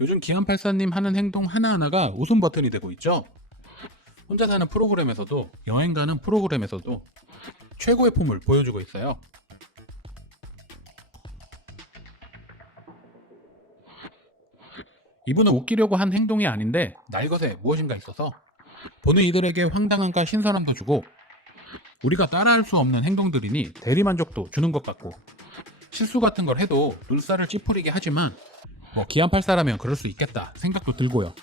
요즘 기안84님 하는 행동 하나하나가 웃음 버튼이 되고 있죠. 혼자 사는 프로그램에서도 여행 가는 프로그램에서도 최고의 폼을 보여주고 있어요. 이분은 웃기려고 한 행동이 아닌데 날 것에 무엇인가 있어서 보는 이들에게 황당함과 신선함도 주고 우리가 따라할 수 없는 행동들이니 대리만족도 주는 것 같고 실수 같은 걸 해도 눈살을 찌푸리게 하지만 뭐 기안84라면 그럴 수 있겠다 생각도 들고요.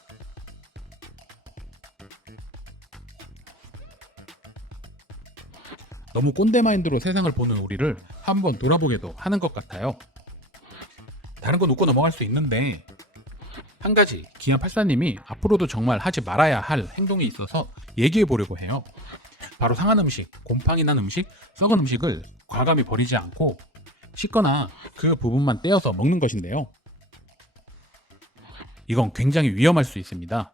너무 꼰대 마인드로 세상을 보는 우리를 한번 돌아보게도 하는 것 같아요. 다른 건 웃고 넘어갈 수 있는데 한 가지 기안84님이 앞으로도 정말 하지 말아야 할 행동이 있어서 얘기해 보려고 해요. 바로 상한 음식, 곰팡이 난 음식, 썩은 음식을 과감히 버리지 않고 씻거나 그 부분만 떼어서 먹는 것인데요. 이건 굉장히 위험할 수 있습니다.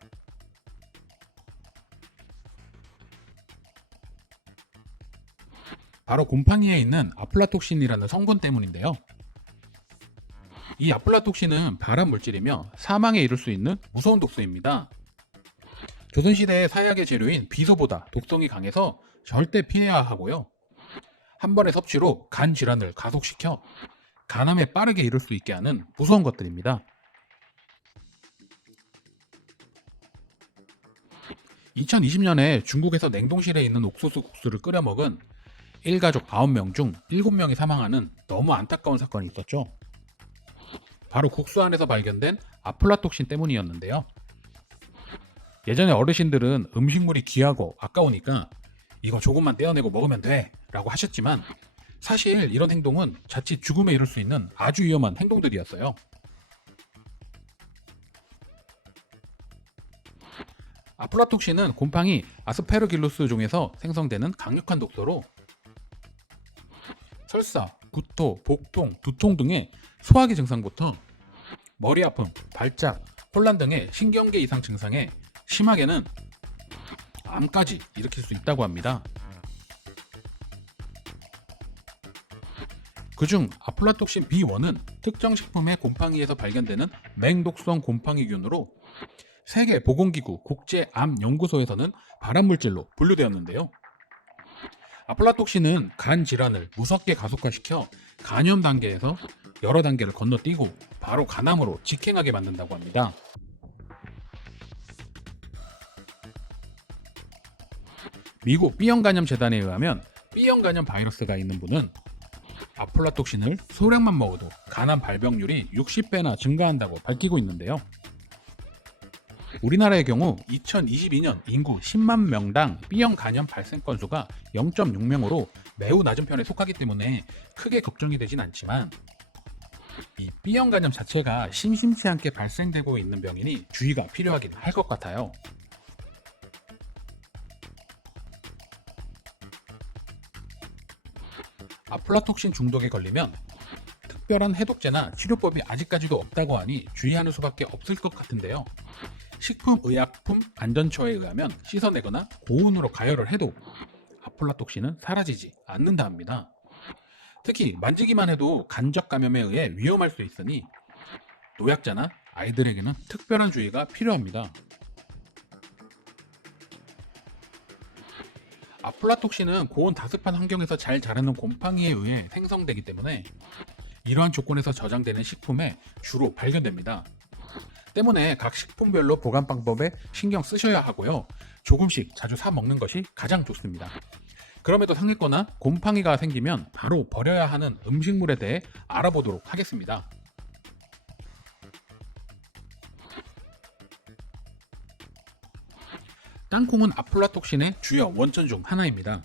바로 곰팡이에 있는 아플라톡신이라는 성분 때문인데요. 이 아플라톡신은 발암 물질이며 사망에 이를 수 있는 무서운 독소입니다. 조선시대의 사약의 재료인 비소보다 독성이 강해서 절대 피해야 하고요. 한 번의 섭취로 간 질환을 가속시켜 간암에 빠르게 이를 수 있게 하는 무서운 것들입니다. 2020년에 중국에서 냉동실에 있는 옥수수 국수를 끓여 먹은 일가족 9명 중 7명이 사망하는 너무 안타까운 사건이 있었죠. 바로 국수 안에서 발견된 아플라톡신 때문이었는데요. 예전에 어르신들은 음식물이 귀하고 아까우니까 이거 조금만 떼어내고 먹으면 돼 라고 하셨지만 사실 이런 행동은 자칫 죽음에 이를 수 있는 아주 위험한 행동들이었어요. 아플라톡신은 곰팡이 아스페르길루스 종에서 생성되는 강력한 독소로 설사, 구토, 복통, 두통 등의 소화기 증상부터 머리 아픔, 발작, 혼란 등의 신경계 이상 증상에 심하게는 암까지 일으킬 수 있다고 합니다. 그중 아플라톡신 B1은 특정 식품의 곰팡이에서 발견되는 맹독성 곰팡이균으로 세계 보건기구 국제 암 연구소에서는 발암 물질로 분류되었는데요. 아플라톡신은 간 질환을 무섭게 가속화시켜 간염 단계에서 여러 단계를 건너뛰고 바로 간암으로 직행하게 만든다고 합니다. 미국 B형 간염 재단에 의하면 B형 간염 바이러스가 있는 분은 아플라톡신을 소량만 먹어도 간암 발병률이 60배나 증가한다고 밝히고 있는데요. 우리나라의 경우 2022년 인구 10만 명당 B형 간염 발생 건수가 0.6명으로 매우 낮은 편에 속하기 때문에 크게 걱정이 되진 않지만 이 B형 간염 자체가 심심치 않게 발생되고 있는 병이니 주의가 필요하긴 할 것 같아요. 아플라톡신 중독에 걸리면 특별한 해독제나 치료법이 아직까지도 없다고 하니 주의하는 수밖에 없을 것 같은데요. 식품의약품 안전처에 의하면 씻어내거나 고온으로 가열을 해도 아플라톡신은 사라지지 않는다 합니다. 특히 만지기만 해도 간접 감염에 의해 위험할 수 있으니 노약자나 아이들에게는 특별한 주의가 필요합니다. 아플라톡신은 고온 다습한 환경에서 잘 자라는 곰팡이에 의해 생성되기 때문에 이러한 조건에서 저장되는 식품에 주로 발견됩니다. 때문에 각 식품별로 보관 방법에 신경 쓰셔야 하고요. 조금씩 자주 사 먹는 것이 가장 좋습니다. 그럼에도 상했거나 곰팡이가 생기면 바로 버려야 하는 음식물에 대해 알아보도록 하겠습니다. 땅콩은 아플라톡신의 주요 원천 중 하나입니다.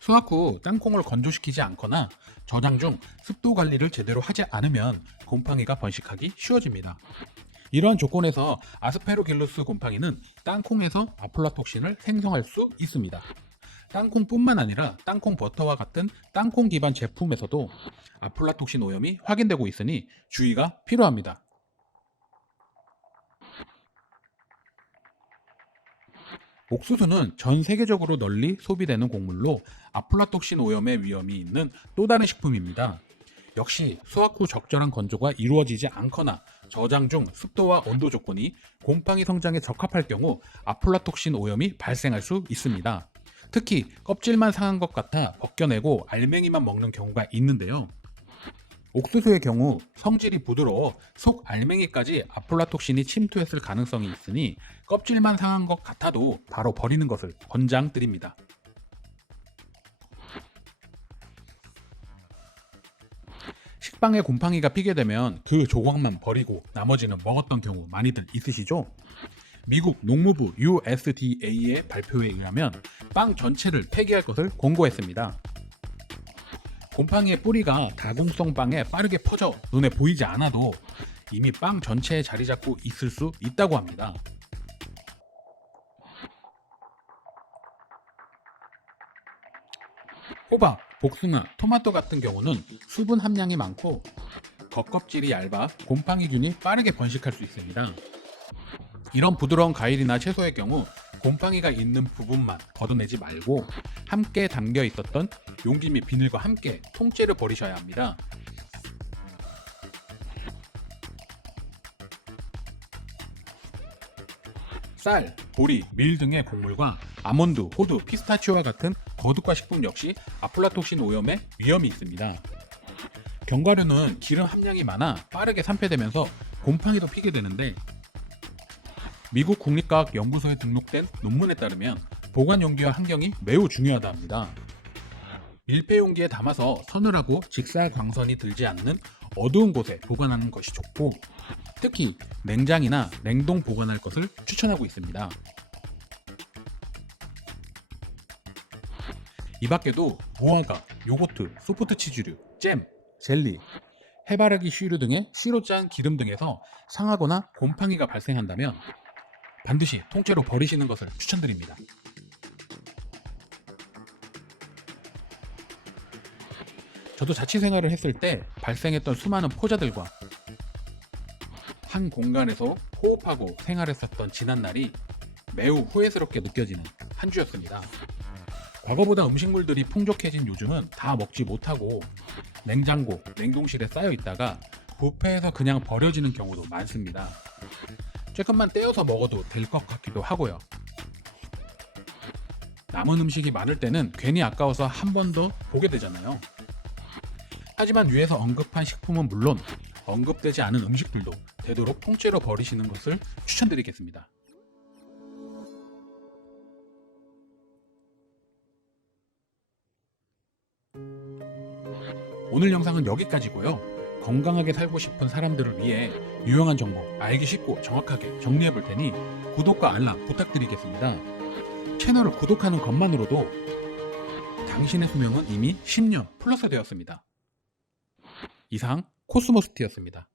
수확 후 땅콩을 건조시키지 않거나 저장 중 습도 관리를 제대로 하지 않으면 곰팡이가 번식하기 쉬워집니다. 이러한 조건에서 아스페로길루스 곰팡이는 땅콩에서 아플라톡신을 생성할 수 있습니다. 땅콩뿐만 아니라 땅콩 버터와 같은 땅콩 기반 제품에서도 아플라톡신 오염이 확인되고 있으니 주의가 필요합니다. 옥수수는 전 세계적으로 널리 소비되는 곡물로 아플라톡신 오염의 위험이 있는 또 다른 식품입니다. 역시 수확 후 적절한 건조가 이루어지지 않거나 저장 중 습도와 온도 조건이 곰팡이 성장에 적합할 경우 아플라톡신 오염이 발생할 수 있습니다. 특히 껍질만 상한 것 같아 벗겨내고 알맹이만 먹는 경우가 있는데요. 옥수수의 경우 성질이 부드러워 속 알맹이까지 아플라톡신이 침투했을 가능성이 있으니 껍질만 상한 것 같아도 바로 버리는 것을 권장드립니다. 식빵에 곰팡이가 피게 되면 그 조각만 버리고 나머지는 먹었던 경우 많이들 있으시죠? 미국 농무부 USDA의 발표에 의하면 빵 전체를 폐기할 것을 권고했습니다. 곰팡이의 뿌리가 다공성 빵에 빠르게 퍼져 눈에 보이지 않아도 이미 빵 전체에 자리 잡고 있을 수 있다고 합니다. 호박, 복숭아, 토마토 같은 경우는 수분 함량이 많고 겉껍질이 얇아 곰팡이균이 빠르게 번식할 수 있습니다. 이런 부드러운 과일이나 채소의 경우 곰팡이가 있는 부분만 걷어내지 말고 함께 담겨 있었던 용기 및 비닐과 함께 통째로 버리셔야 합니다. 쌀, 보리, 밀 등의 곡물과 아몬드, 호두, 피스타치오와 같은 거두과 식품 역시 아플라톡신 오염에 위험이 있습니다. 견과류는 기름 함량이 많아 빠르게 산패되면서 곰팡이도 피게 되는데 미국 국립과학 연구소에 등록된 논문에 따르면 보관 용기와 환경이 매우 중요하다 합니다. 밀폐 용기에 담아서 서늘하고 직사광선이 들지 않는 어두운 곳에 보관하는 것이 좋고 특히 냉장이나 냉동 보관할 것을 추천하고 있습니다. 이 밖에도 무화과, 요거트, 소프트 치즈류, 잼, 젤리, 해바라기 씨류 등의 씨로 짠 기름 등에서 상하거나 곰팡이가 발생한다면 반드시 통째로 버리시는 것을 추천드립니다. 저도 자취 생활을 했을 때 발생했던 수많은 포자들과 한 공간에서 호흡하고 생활했었던 지난 날이 매우 후회스럽게 느껴지는 한 주였습니다. 과거보다 음식물들이 풍족해진 요즘은 다 먹지 못하고 냉장고, 냉동실에 쌓여 있다가 부패해서 그냥 버려지는 경우도 많습니다. 조금만 떼어서 먹어도 될 것 같기도 하고요. 남은 음식이 많을 때는 괜히 아까워서 한 번 더 보게 되잖아요. 하지만 위에서 언급한 식품은 물론 언급되지 않은 음식들도 되도록 통째로 버리시는 것을 추천드리겠습니다. 오늘 영상은 여기까지고요. 건강하게 살고 싶은 사람들을 위해 유용한 정보 알기 쉽고 정확하게 정리해 볼 테니 구독과 알람 부탁드리겠습니다. 채널을 구독하는 것만으로도 당신의 수명은 이미 10년 플러스 되었습니다. 이상 코스모스티였습니다.